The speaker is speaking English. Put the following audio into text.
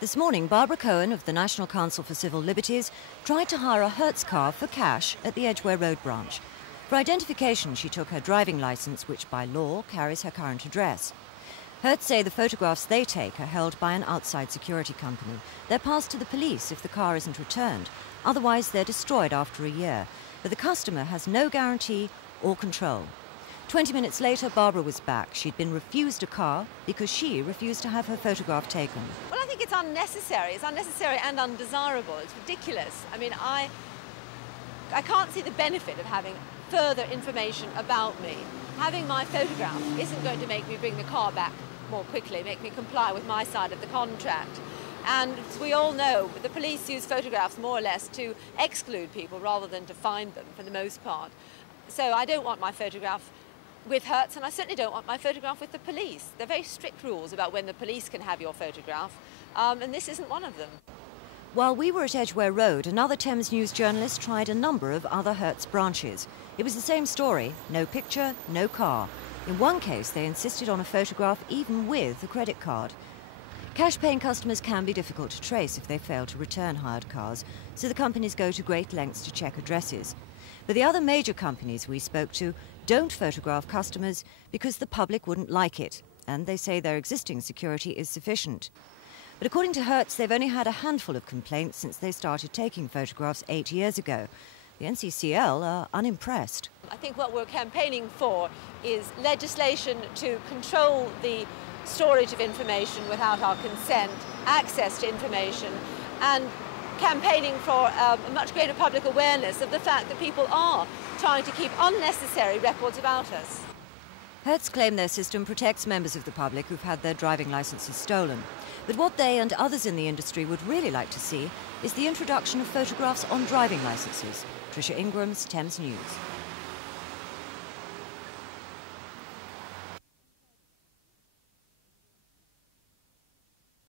This morning, Barbara Cohen of the National Council for Civil Liberties tried to hire a Hertz car for cash at the Edgware Road branch. For identification, she took her driving licence, which by law carries her current address. Hertz say the photographs they take are held by an outside security company. They're passed to the police if the car isn't returned. Otherwise, they're destroyed after a year. But the customer has no guarantee or control. 20 minutes later, Barbara was back. She'd been refused a car because she refused to have her photograph taken. Well, I think it's unnecessary. It's unnecessary and undesirable. It's ridiculous. I mean, I can't see the benefit of having further information about me. Having my photograph isn't going to make me bring the car back more quickly, make me comply with my side of the contract. And as we all know, the police use photographs more or less to exclude people rather than to find them for the most part. So I don't want my photograph with Hertz, and I certainly don't want my photograph with the police. There are very strict rules about when the police can have your photograph, and this isn't one of them. While we were at Edgware Road, another Thames News journalist tried a number of other Hertz branches. It was the same story: no picture, no car. In one case, they insisted on a photograph even with a credit card. Cash-paying customers can be difficult to trace if they fail to return hired cars, so the companies go to great lengths to check addresses. But the other major companies we spoke to don't photograph customers because the public wouldn't like it, and they say their existing security is sufficient. But according to Hertz, they've only had a handful of complaints since they started taking photographs 8 years ago. The NCCL are unimpressed. I think what we're campaigning for is legislation to control the storage of information without our consent, access to information, and campaigning for a much greater public awareness of the fact that people are trying to keep unnecessary records about us. Hertz claim their system protects members of the public who've had their driving licences stolen. But what they and others in the industry would really like to see is the introduction of photographs on driving licences. Tricia Ingram's Thames News.